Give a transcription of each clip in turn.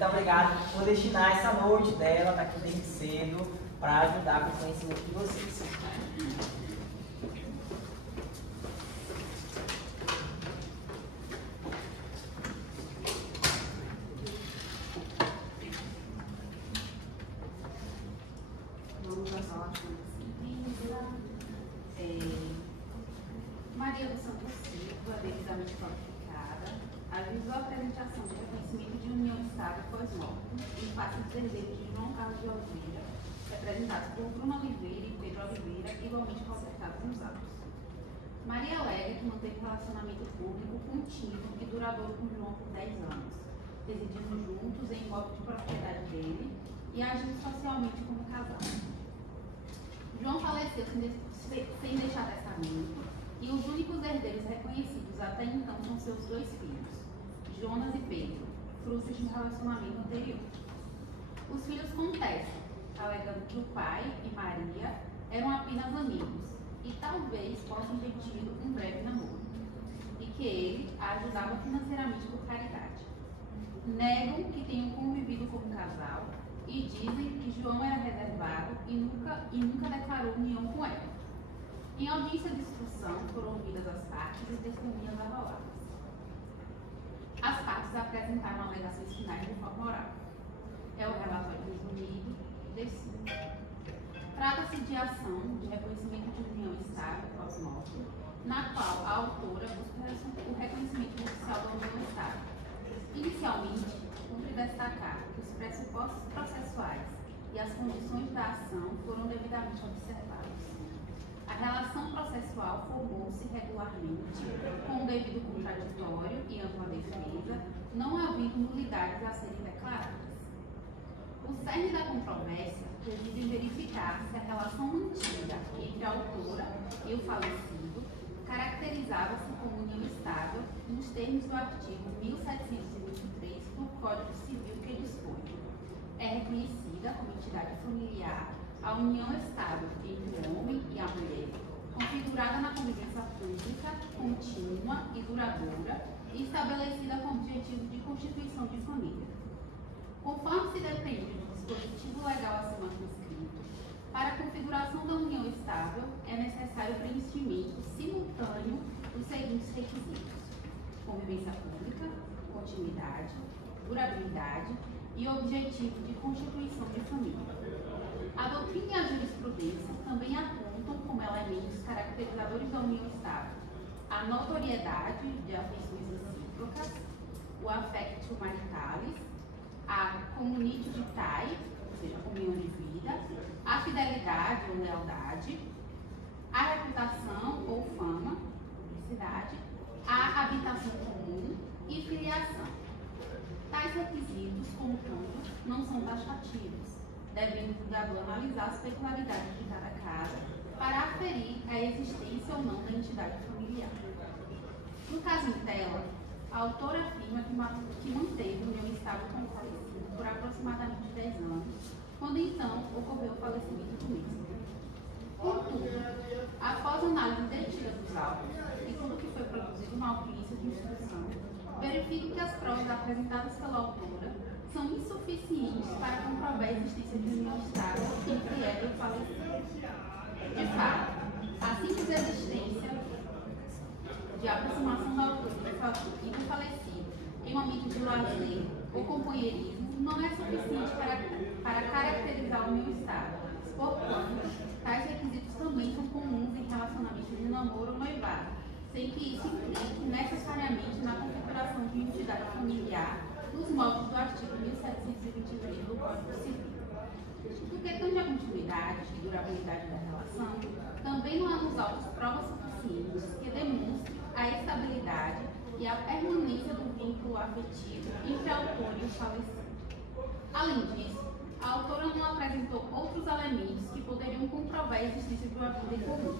muito obrigado por destinar essa noite dela, tá aqui desde cedo, para ajudar com o conhecimento de vocês. Vamos às ordens. Maria do Santo Silva, devidamente qualificada, avisou a apresentação de reconhecimento de união estável pós-mortem em face dos herdeiros de João Carlos de Oliveira, representados por Bruno Oliveira e Pedro Oliveira, igualmente consertados nos autos. Maria alega que manteve relacionamento público contínuo e duradouro com João por 10 anos, residindo juntos em imóvel de propriedade dele e agindo socialmente como casal. João faleceu sem deixar testamento e os únicos herdeiros reconhecidos até então são seus 2 filhos, Jonas e Pedro, frutos de um relacionamento anterior. Os filhos contestam, alegando que o pai e Maria eram apenas amigos e talvez possam ter tido um breve namoro, e que ele a ajudava financeiramente por caridade. Negam que tenham convivido como casal e dizem que João era reservado e nunca declarou união com ela. Em audiência de instrução foram ouvidas as partes e testemunhas avaladas. As partes apresentaram alegações finais de forma oral. É o relatório resumido desse. Trata-se de ação de reconhecimento de união estável pós-mortem, na qual a autora busca o reconhecimento judicial da união estável. Inicialmente, cumpre destacar que os pressupostos processuais e as condições da ação foram devidamente observados. A relação processual formou-se regularmente, com o devido contraditório e ampla defesa, não havendo nulidades a serem declaradas. O cerne da controvérsia reside em verificar se a relação mantida entre a autora e o falecido caracterizava-se como união estável nos termos do artigo 1723 do Código Civil, que dispõe: é reconhecida como entidade familiar a união estável entre o homem e a mulher, configurada na convivência pública, contínua e duradoura, e estabelecida com o objetivo de constituição de família. Conforme se depende do dispositivo legal acima prescrito, para a configuração da união estável é necessário o preenchimento simultâneo dos seguintes requisitos: convivência pública, continuidade, durabilidade e objetivo de constituição de família. A doutrina e a jurisprudência também apontam como elementos caracterizadores da união estável a notoriedade de afeições recíprocas, o affectio maritalis, a communitio vitae, ou seja, a comunhão de vida, a fidelidade ou lealdade, a reputação ou fama, publicidade, a habitação comum e filiação. Tais requisitos, contudo, não são taxativos, devendo o julgador analisar as peculiaridades de cada caso para aferir a existência ou não da entidade familiar. No caso em tela, a autora afirma que manteve união estável com o falecido por aproximadamente 10 anos, quando então ocorreu o falecimento do mesmo. Contudo, após análise detida dos autos e tudo que foi produzido na audiência de instrução, verifico que as provas apresentadas pela autora são insuficientes para comprovar a existência de união estável entre ela e o falecido. De fato, a simples existência de aproximação da autora e do falecido em momento de lazer ou companheirismo não é suficiente para caracterizar a união estável, porquanto tais requisitos também são comuns em relacionamentos de namoro ou noivado, sem que isso implique necessariamente na configuração de entidade familiar nos moldes do artigo 1723 do Código Civil. No que tange à continuidade e durabilidade da relação, também não há nos autos provas suficientes que demonstrem a estabilidade e a permanência do vínculo afetivo entre a autora e o falecido. Além disso, a autora não apresentou outros elementos que poderiam comprovar a existência de uma vida em comum.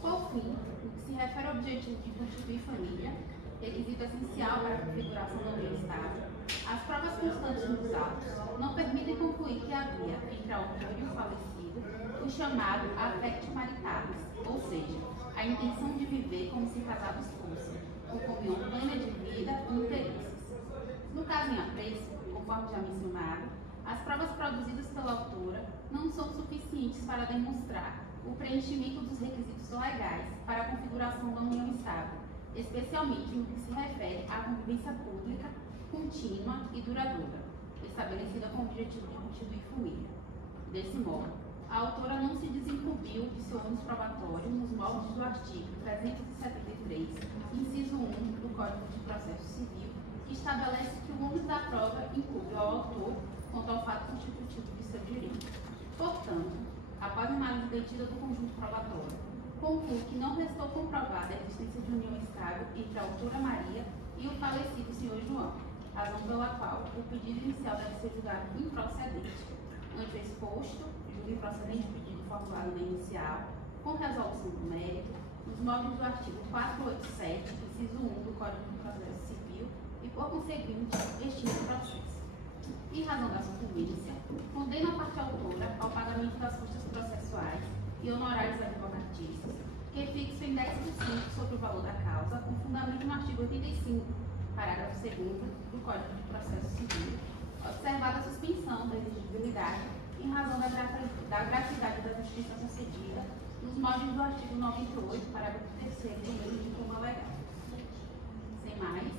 Por fim, no que se refere ao objetivo de constituir família, requisito essencial para a configuração da união estável, as provas constantes nos autos não permitem concluir que havia, entre a autora e o falecido, o chamado affectio maritalis, ou seja, a intenção de viver como se casados fossem, com comunhão plena de vida e interesses. No caso em apreço, o conforme já mencionado, as provas produzidas pela autora não são suficientes para demonstrar o preenchimento dos requisitos legais para a configuração da união estável, especialmente no que se refere à convivência pública, contínua e duradoura, estabelecida com o objetivo de constituir família. Desse modo, a autora não se desincumbiu de seu ônus probatório nos moldes do artigo 373, inciso 1 do Código de Processo Civil, que estabelece que o ônus da prova incumbe ao autor quanto ao fato constitutivo de seu direito. Portanto, após análise detida do conjunto probatório, concluo que não restou comprovada a existência de união estável entre a autora Maria e o falecido senhor João, razão pela qual o pedido inicial deve ser julgado improcedente. Ante o exposto, julgo improcedente o pedido formulado na inicial, com resolução do mérito, nos moldes do artigo 487, inciso 1 do Código de Processo Civil, e por conseguinte, extingue o processo. Em razão da sucumbência, condena a parte autora ao pagamento das custas processuais e honorários advocatícios, que fixam em 10% sobre o valor da causa, com fundamento no artigo 85, parágrafo 2º do Código de Processo Civil, observada a suspensão da exigibilidade em razão da gratuidade da justiça concedida nos moldes do artigo 98, parágrafo 3º do mesmo diploma legal. Sem mais.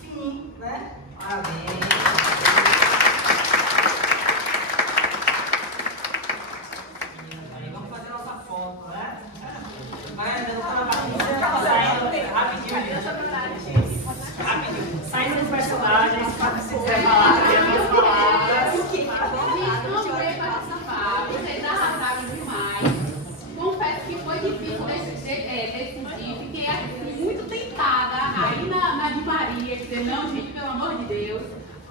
Sim, né? Amém. Vamos fazer nossa foto, né? Vai andando pela bagunça, saindo rapidinho. Rapidinho. Saindo dos personagens, se quiser falar, tem as minhas palavras. Não veio participar, vocês arrasaram demais. Confesso que foi difícil decidir, fiquei assim, muito tentada aí na de Maria, dizer, não, gente, pelo amor de Deus.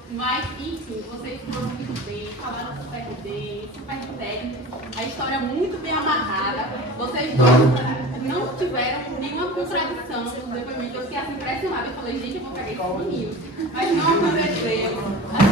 Mas, enfim, vocês foram muito bem, falaram super bem, super técnicos, a história muito bem amarrada. Vocês não tiveram nenhuma contradição nos depoimentos. Eu fiquei assim impressionada. Eu falei, gente, eu vou pegar esse menino. Mas não aconteceu.